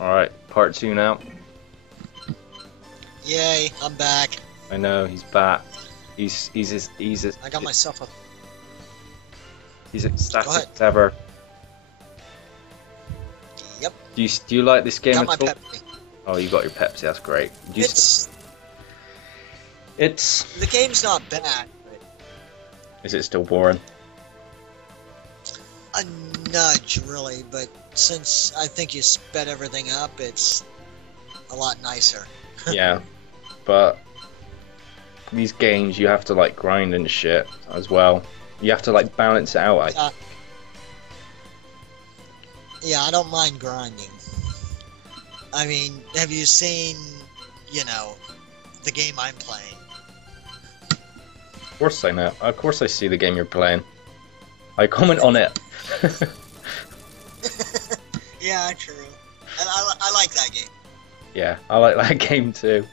Alright, part 2 now. Yay, I'm back. I know, he's back. He's I got myself a... He's ecstatic as ever. Yep. Do you like this game Got at my all? Pepsi. Oh, you got your Pepsi, that's great. It's... The game's not bad, but... Is it still boring? A nudge, really, but since I think you sped everything up, it's a lot nicer. Yeah, but these games you have to like grind and shit as well. You have to like balance it out. Yeah, I don't mind grinding. I mean, have you seen, you know, the game I'm playing? Of course I know. Of course I see the game you're playing. I comment on it. Yeah, true. And I like that game. Yeah, I like that game too.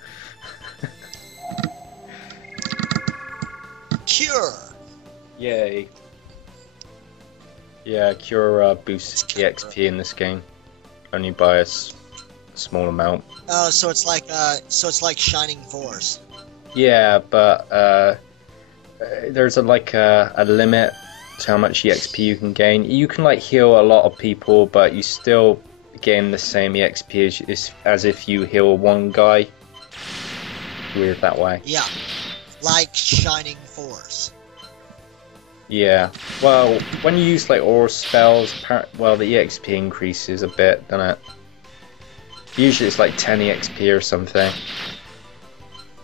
Cure! Yay. Yeah, Cure boosts the XP in this game. Only by a small amount. Oh, so it's like Shining Force. Yeah, but there's a limit to how much EXP you can gain. You can like heal a lot of people, but you still gain the same EXP as if you heal one guy. Weird that way. Yeah, like Shining Force. Yeah. Well, when you use like aura spells, well, the EXP increases a bit, doesn't it? Usually it's like 10 EXP or something.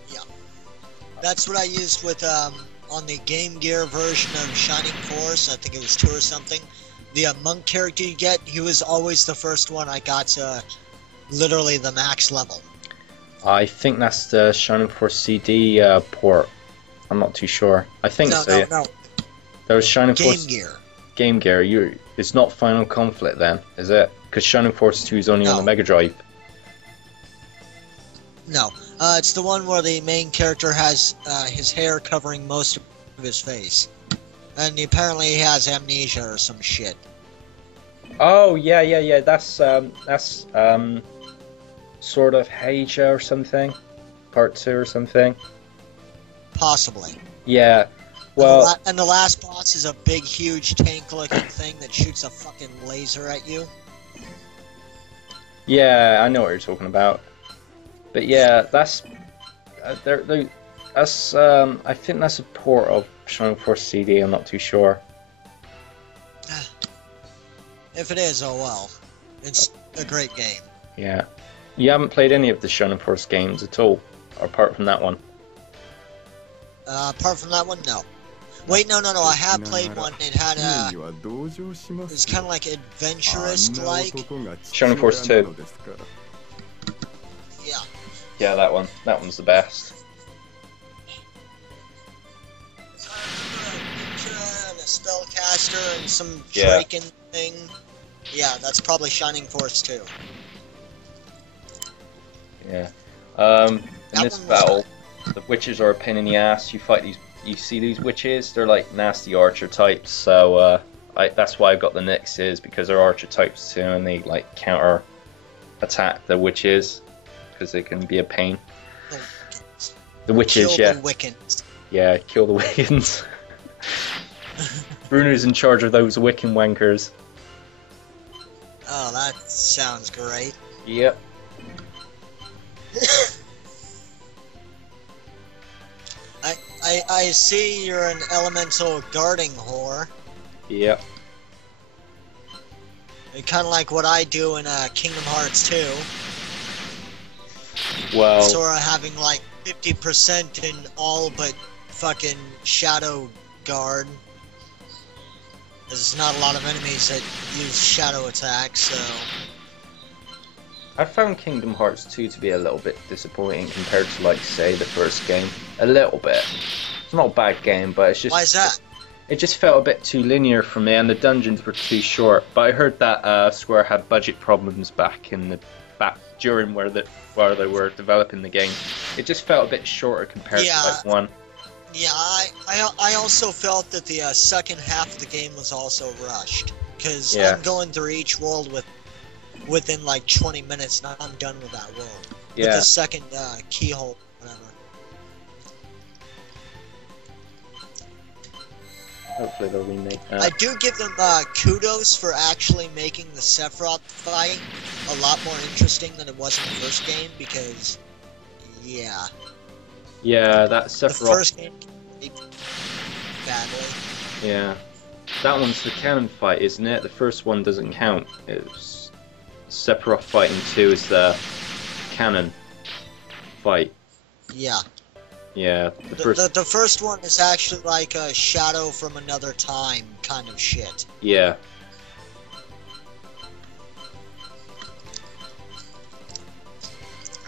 Yeah. That's what I used with on the Game Gear version of Shining Force. I think it was 2 or something. The monk character you get, he was always the first one I got to literally the max level. I think that's the Shining Force CD port. I'm not too sure. I think so. No. There was Shining Force Gear. Game Gear. It's not Final Conflict then, is it? Because Shining Force 2 is only on the Mega Drive. No, it's the one where the main character has his hair covering most of his face, and apparently he has amnesia or some shit. Oh yeah. That's sort of Heija or something, part 2 or something. Possibly. Yeah. Well. And the last boss is a big, huge tank-looking thing that shoots a fucking laser at you. Yeah, I know what you're talking about. But yeah, that's I think that's a port of Shining Force CD. I'm not too sure. If it is, oh well. It's a great game. Yeah. You haven't played any of the Shining Force games at all, apart from that one? Apart from that one, no. Wait, no. I have played one. It had it was kind of like adventurous-like. Shining Force 2. Yeah. Yeah, that one. That one's the best. So I remember a ninja and a spellcaster and some Draken thing. Yeah, that's probably Shining Force 2. Yeah. In this battle, the witches are a pain in the ass. You see these witches? They're like nasty archer types. So that's why I've got the Nixes, because they're archer types too, and they like counter attack the witches because they can be a pain. The witches, kill the Wiccans. Yeah, kill the Wiccans. Bruno's in charge of those Wiccan wankers. Oh, that sounds great. Yep. I see you're an elemental guarding whore. Yep. Kind of like what I do in Kingdom Hearts 2. Well, Sora having like 50% in all but fucking Shadow Guard. There's not a lot of enemies that use shadow attacks, so... I found Kingdom Hearts 2 to be a little bit disappointing compared to, like, say, the first game. A little bit. It's not a bad game, but it's just... Why is that? It just felt a bit too linear for me, and the dungeons were too short. But I heard that Square had budget problems during where they were developing the game. It just felt a bit shorter compared to, like, 1. Yeah, I also felt that the second half of the game was also rushed. Because I'm going through each world with within like 20 minutes, and I'm done with that world. Yeah. With the second keyhole, whatever. Hopefully they'll remake that. I do give them kudos for actually making the Sephiroth fight a lot more interesting than it was in the first game, because, yeah. Yeah, that Sephiroth... The first game badly. Yeah. That one's the canon fight, isn't it? The first one doesn't count. It's Sephiroth fighting 2 is the canon fight. Yeah. Yeah, the first one is actually like a shadow from another time kind of shit. Yeah.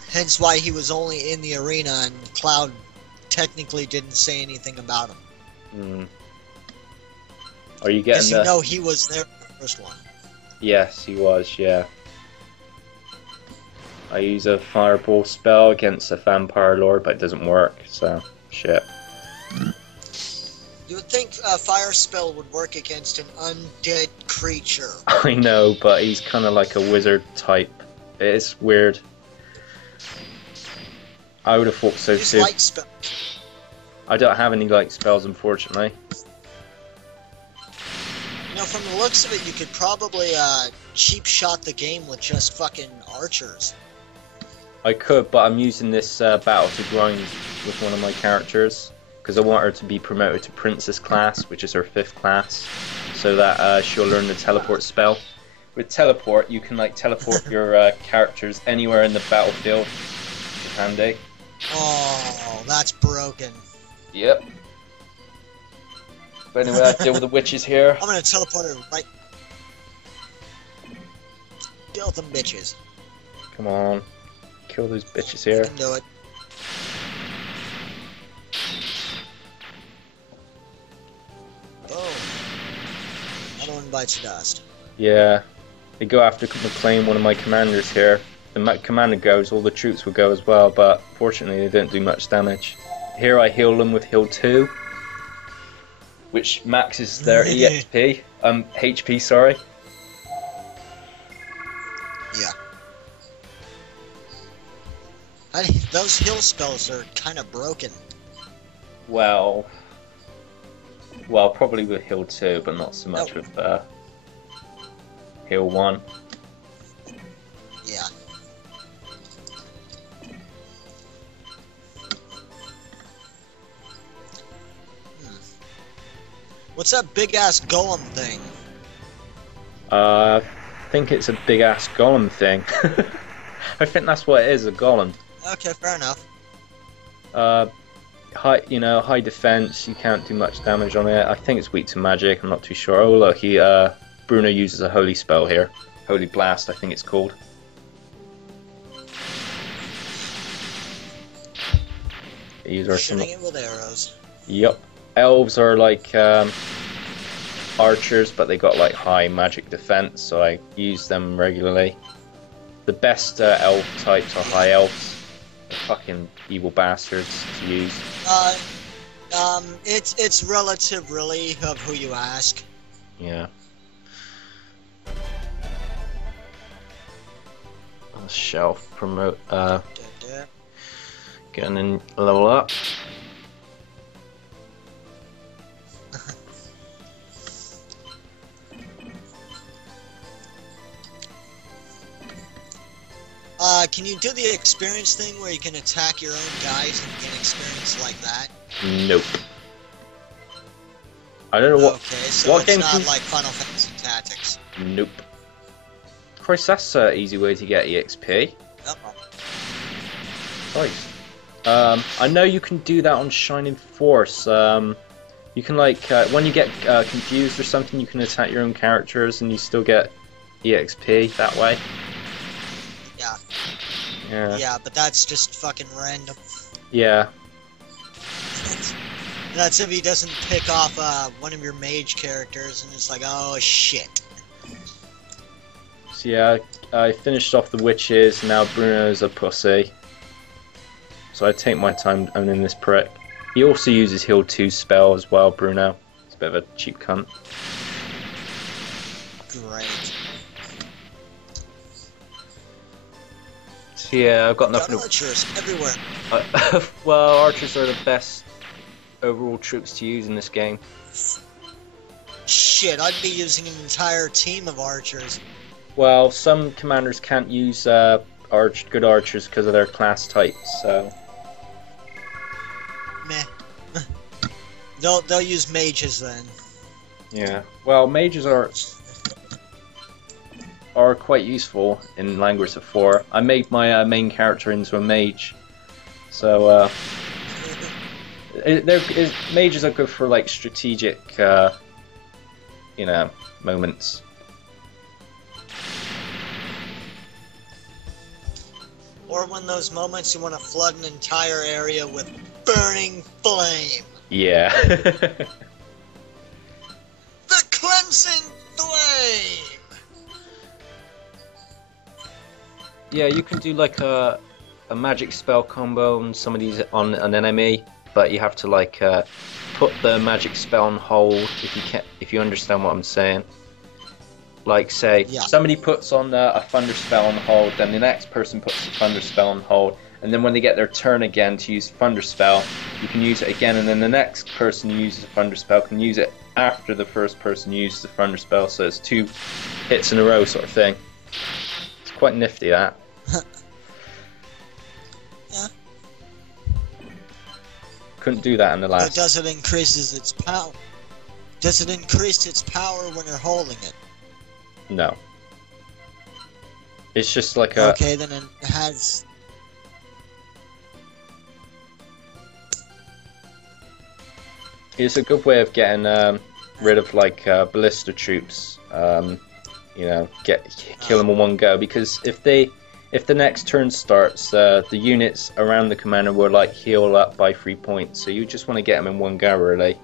Hence why he was only in the arena and Cloud technically didn't say anything about him. Hmm. Are you getting Because you know he was there for the first one. Yes, he was, yeah. I use a fireball spell against a vampire lord, but it doesn't work, so shit. You would think a fire spell would work against an undead creature. I know, but he's kind of like a wizard type. It's weird. I would have thought so Use too. light spell. I don't have any light spells, unfortunately. You know, from the looks of it, you could probably cheap shot the game with just fucking archers. I could, but I'm using this battle to grind with one of my characters because I want her to be promoted to princess class, which is her 5th class, so that she'll learn the teleport spell. With teleport, you can like teleport your characters anywhere in the battlefield. It's handy. Oh, that's broken. Yep. But anyway, I deal with the witches here. I'm gonna teleport her right. Deal with them bitches. Come on. Kill those bitches here. You can do it. Boom. Another one bites the dust. Yeah. They go after McLean, one of my commanders here. The commander goes, all the troops will go as well, but fortunately they don't do much damage. Here I heal them with heal 2, which maxes their EXP, HP, sorry. Yeah. Those heal spells are kind of broken. Well, probably with heal 2, but not so much with heal 1. Yeah. What's that big ass golem thing? I think it's a big ass golem thing. I think that's what it is, a golem. Okay, fair enough. High defense. You can't do much damage on it. I think it's weak to magic. I'm not too sure. Oh look, Bruno uses a holy spell here. Holy blast, I think it's called. These are Shooting it with arrows. Yep. Elves are like archers, but they got like high magic defense, so I use them regularly. The best elf types are high elves. They're fucking evil bastards to use. It's relative, really, of who you ask. Yeah. Shelf promote. Getting in level up. Can you do the experience thing where you can attack your own guys and get experience like that? Nope. I don't know what. Okay, so what it's game not like Final Fantasy Tactics. Nope. Christ, that's an easy way to get EXP. Nice. I know you can do that on Shining Force. You can like when you get confused or something, you can attack your own characters and you still get EXP that way. Yeah. Yeah. Yeah, but that's just fucking random. Yeah. That's if he doesn't pick off one of your mage characters and it's like, oh shit. So yeah, I finished off the witches. Now Bruno's a pussy. So I take my time owning this prick. He also uses heal 2 spell as well, Bruno. It's a bit of a cheap cunt. Great. So yeah, I've got Got nothing to... archers everywhere. Well, archers are the best overall troops to use in this game. Shit, I'd be using an entire team of archers. Well, some commanders can't use good archers because of their class types, so... Meh. They'll use mages then. Yeah. Well, mages are quite useful in Langrisser 4. I made my main character into a mage, so mages are good for like strategic, you know, moments. Or when those moments you want to flood an entire area with burning flame. Yeah. The cleansing flame. Yeah, you can do like a magic spell combo on some of these on an enemy, but you have to like put the magic spell on hold if you understand what I'm saying. Like say somebody puts on a thunder spell on hold, then the next person puts the thunder spell on hold, and then when they get their turn again to use thunder spell, you can use it again, and then the next person who uses a thunder spell can use it after the first person uses the thunder spell, so it's 2 hits in a row sort of thing. It's quite nifty, that. Yeah. Couldn't do that in the last. But does it increases its power? Does it increase its power when you're holding it? No. It's just like a... Okay, then it has... It's a good way of getting rid of like ballista troops. You know, kill them in one go, because if the next turn starts, the units around the commander will like heal up by 3 points. So you just want to get them in one go, really.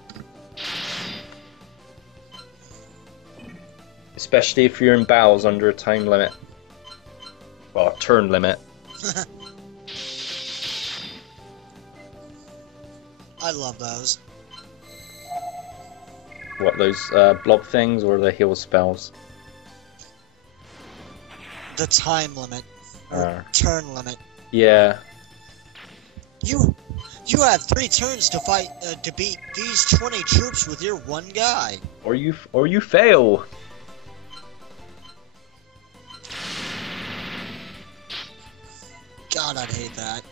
Especially if you're in battles under a time limit. Well, a turn limit. I love those. What, those blob things or the heal spells? The time limit. Or turn limit. Yeah. You have 3 turns to fight to beat these 20 troops with your one guy. Or you fail. God, I'd hate that.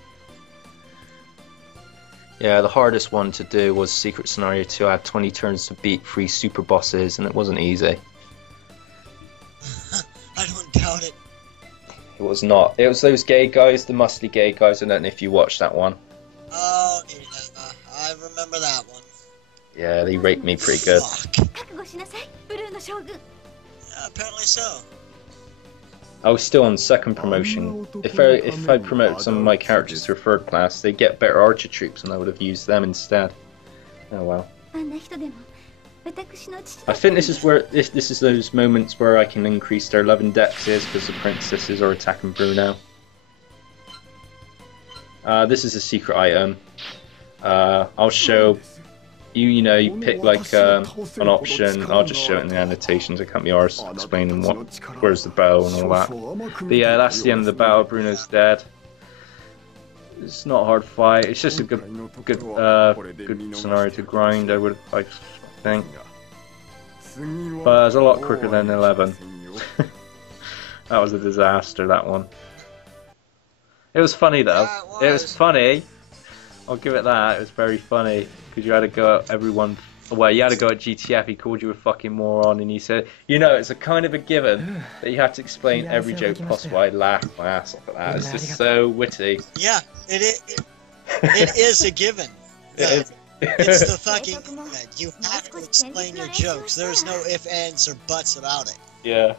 Yeah, the hardest one to do was Secret Scenario 2. I had 20 turns to beat 3 super bosses, and it wasn't easy. I don't doubt it. It was not. It was those gay guys, the muscly gay guys. I don't know if you watched that one. Oh, yeah, I remember that one. Yeah, they raped me pretty good. Fuck. Apparently so. I was still on second promotion. If I promoted some of my characters to a third class, they'd get better archer troops, and I would have used them instead. Oh well. I think this is where this is those moments where I can increase their love and dexes because the princesses are attacking Bruno. This is a secret item. I'll show you. You know, you pick like an option. I'll just show it in the annotations. I can't be arsed explaining where's the bow and all that. But yeah, that's the end of the battle. Bruno's dead. It's not a hard fight. It's just a good scenario to grind. I think. But it's a lot quicker than 11. That was a disaster, that one. It was funny though. It was funny. I'll give it that. It was very funny because you had to go at everyone. Well, you had to go at GTF. He called you a fucking moron, and he said, "You know, it's a kind of a given that you have to explain every joke possible." I laughed my ass off at that. It's just so witty. Yeah, it is a given. It's the fucking you have to explain your jokes. There's no ifs, ands, or buts about it. Yeah.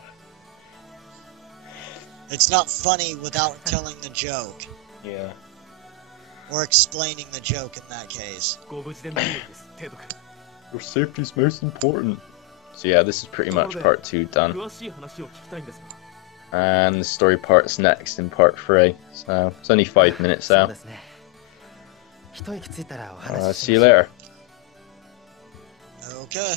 It's not funny without telling the joke. Yeah. Or explaining the joke in that case. Your safety's most important. So yeah, this is pretty much part 2 done. And the story part's next in part 3. So it's only 5 minutes out. See you later. Okay.